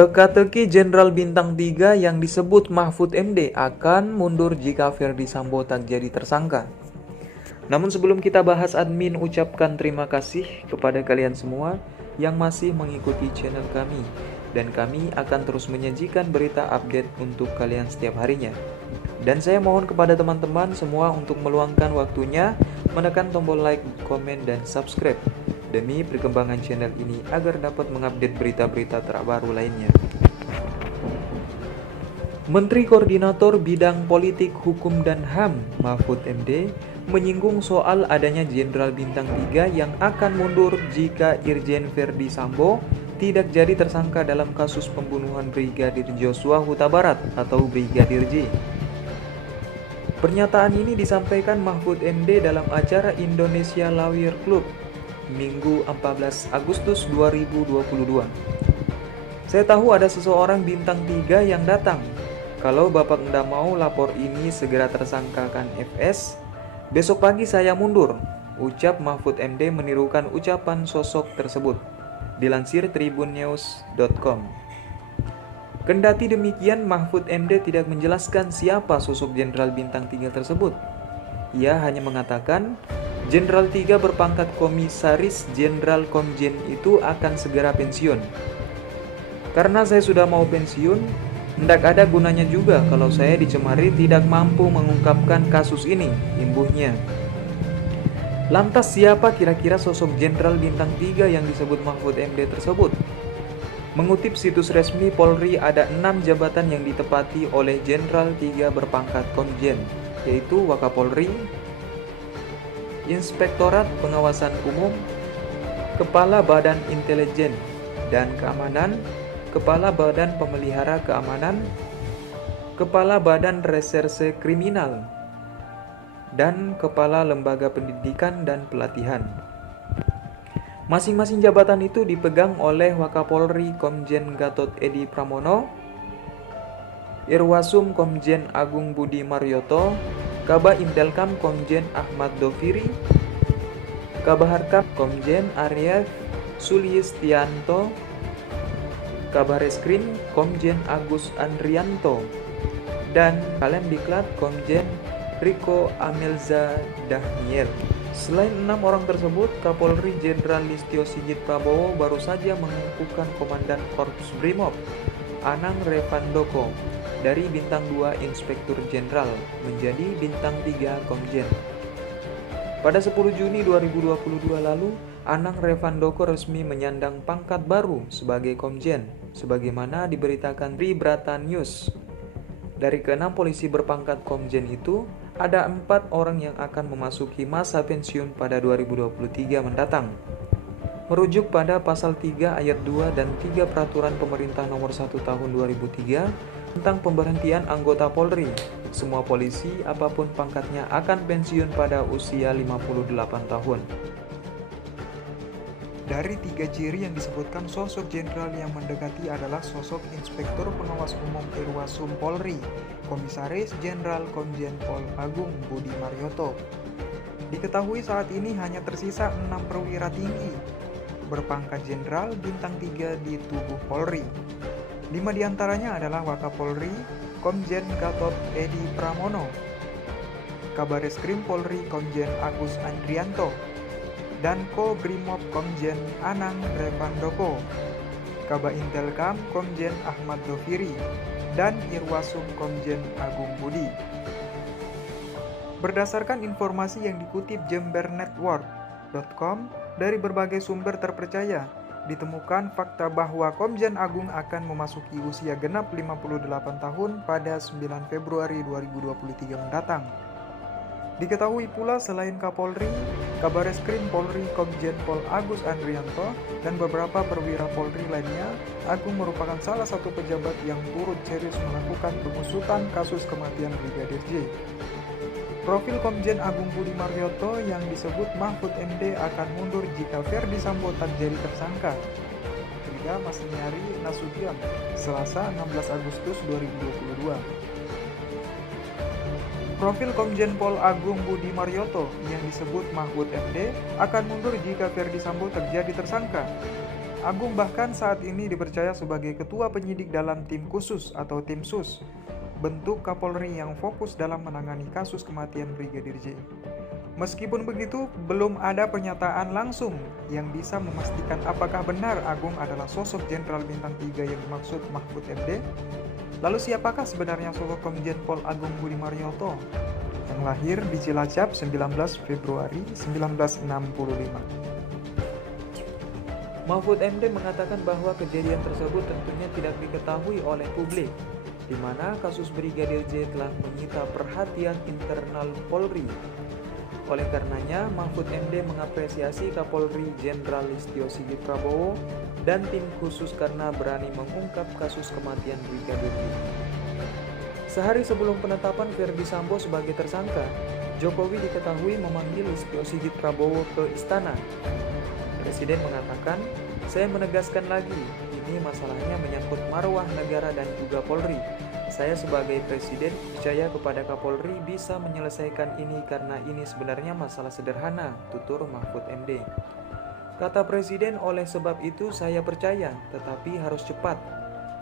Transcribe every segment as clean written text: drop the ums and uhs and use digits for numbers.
Teka-teki Jenderal Bintang 3 yang disebut Mahfud MD akan mundur jika Verdi Sambo tak jadi tersangka. Namun sebelum kita bahas, admin ucapkan terima kasih kepada kalian semua yang masih mengikuti channel kami, dan kami akan terus menyajikan berita update untuk kalian setiap harinya. Dan saya mohon kepada teman-teman semua untuk meluangkan waktunya menekan tombol like, komen, dan subscribe demi perkembangan channel ini agar dapat mengupdate berita-berita terbaru lainnya. Menteri Koordinator Bidang Politik, Hukum, dan HAM Mahfud MD menyinggung soal adanya Jenderal Bintang 3 yang akan mundur jika Irjen Verdi Sambo tidak jadi tersangka dalam kasus pembunuhan Brigadir Joshua Huta Barat atau Brigadir J. Pernyataan ini disampaikan Mahfud MD dalam acara Indonesia Lawyer Club Minggu 14 Agustus 2022. Saya tahu ada seseorang bintang 3 yang datang. Kalau Bapak nggak mau lapor ini segera tersangkakan FS, besok pagi saya mundur, ucap Mahfud MD menirukan ucapan sosok tersebut. Dilansir tribunnews.com. Kendati demikian, Mahfud MD tidak menjelaskan siapa sosok Jenderal Bintang 3 tersebut. Ia hanya mengatakan, Jenderal 3 berpangkat Komisaris Jenderal Komjen itu akan segera pensiun. Karena saya sudah mau pensiun, hendak ada gunanya juga kalau saya dicemari tidak mampu mengungkapkan kasus ini, imbuhnya. Lantas siapa kira-kira sosok Jenderal Bintang 3 yang disebut Mahfud MD tersebut? Mengutip situs resmi Polri, ada 6 jabatan yang ditepati oleh Jenderal 3 berpangkat Komjen, yaitu Wakapolri, Inspektorat Pengawasan Umum, Kepala Badan Intelijen dan Keamanan, Kepala Badan Pemelihara Keamanan, Kepala Badan Reserse Kriminal, dan Kepala Lembaga Pendidikan dan Pelatihan. Masing-masing jabatan itu dipegang oleh Wakapolri Komjen Gatot Edi Pramono, Irwasum Komjen Agung Budi Marioto, Kaba Intelkam Komjen Ahmad Doviri, Kabaharkam Komjen Arief Sulistianto, Kabareskrim Komjen Agus Andrianto, dan Kalemdiklat Komjen Riko Amelza Daniel. Selain 6 orang tersebut, Kapolri Jenderal Listio Sigit Prabowo baru saja mengukuhkan Komandan Korps Brimob Anang Revandoko dari Bintang 2 Inspektur Jenderal menjadi Bintang 3 Komjen. Pada 10 Juni 2022 lalu, Anang Revandoko resmi menyandang pangkat baru sebagai Komjen, sebagaimana diberitakan di Bratanews. Dari ke-6 polisi berpangkat Komjen itu, ada 4 orang yang akan memasuki masa pensiun pada 2023 mendatang. Merujuk pada Pasal 3 Ayat 2 dan 3 Peraturan Pemerintah Nomor 1 Tahun 2003 tentang pemberhentian anggota Polri, semua polisi apapun pangkatnya akan pensiun pada usia 58 tahun. Dari 3 ciri yang disebutkan sosok jenderal yang mendekati adalah sosok Inspektur Pengawas Umum Irwasum Polri, Komisaris Jenderal Komjen Pol Agung Budi Marioto. Diketahui saat ini hanya tersisa 6 perwira tinggi berpangkat jenderal bintang 3 di tubuh Polri. 5 diantaranya adalah Wakapolri Komjen Gatot Edi Pramono, Kabareskrim Polri Komjen Agus Andrianto, dan Ko Brimob Komjen Anang Revandoko, Kaba Intelkam Komjen Ahmad Doviri, dan Irwasum Komjen Agung Budi. Berdasarkan informasi yang dikutip jembernetwork.com dari berbagai sumber terpercaya, ditemukan fakta bahwa Komjen Agung akan memasuki usia genap 58 tahun pada 9 Februari 2023 mendatang. Diketahui pula selain Kapolri, Kabareskrim Polri Komjen Pol Agus Andrianto, dan beberapa perwira Polri lainnya, Agung merupakan salah satu pejabat yang turut serius melakukan pengusutan kasus kematian Brigadir J. Profil Komjen Agung Budi Marioto yang disebut Mahfud MD akan mundur jika Verdi Sambo tak jadi tersangka. Trida masih nyari Nasution, Selasa 16 Agustus 2022. Profil Komjen Pol Agung Budi Marioto yang disebut Mahfud MD akan mundur jika Verdi Sambo terjadi tersangka. Agung bahkan saat ini dipercaya sebagai ketua penyidik dalam tim khusus atau tim sus, bentuk Kapolri yang fokus dalam menangani kasus kematian Brigadir J. Meskipun begitu, belum ada pernyataan langsung yang bisa memastikan apakah benar Agung adalah sosok Jenderal Bintang 3 yang dimaksud Mahfud MD. Lalu siapakah sebenarnya sosok Komjen Pol Agung Budi Marioto yang lahir di Cilacap 19 Februari 1965? Mahfud MD mengatakan bahwa kejadian tersebut tentunya tidak diketahui oleh publik, di mana kasus Brigadir J telah menyita perhatian internal Polri. Oleh karenanya, Mahfud MD mengapresiasi Kapolri Jenderal Listio Sigit Prabowo dan tim khusus karena berani mengungkap kasus kematian Brigadir J. Sehari sebelum penetapan Verdi Sambo sebagai tersangka, Jokowi diketahui memanggil Listio Sigit Prabowo ke istana. Presiden mengatakan, "Saya menegaskan lagi, ini masalahnya menyangkut marwah negara dan juga Polri. Saya sebagai presiden percaya kepada Kapolri bisa menyelesaikan ini karena ini sebenarnya masalah sederhana," tutur Mahfud MD. Kata presiden, "Oleh sebab itu saya percaya, tetapi harus cepat."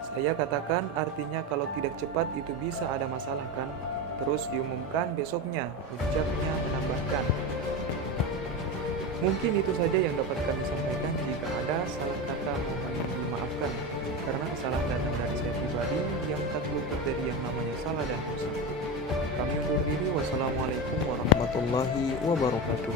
Saya katakan artinya kalau tidak cepat itu bisa ada masalah kan? Terus diumumkan besoknya, ucapnya menambahkan. Mungkin itu saja yang dapat kami sampaikan. Jika ada salah kata mohon dimaafkan, karena kesalahan datang dari saya pribadi yang tak luput dari yang namanya salah dan dosa. Kami undur diri. Wassalamualaikum warahmatullahi wabarakatuh.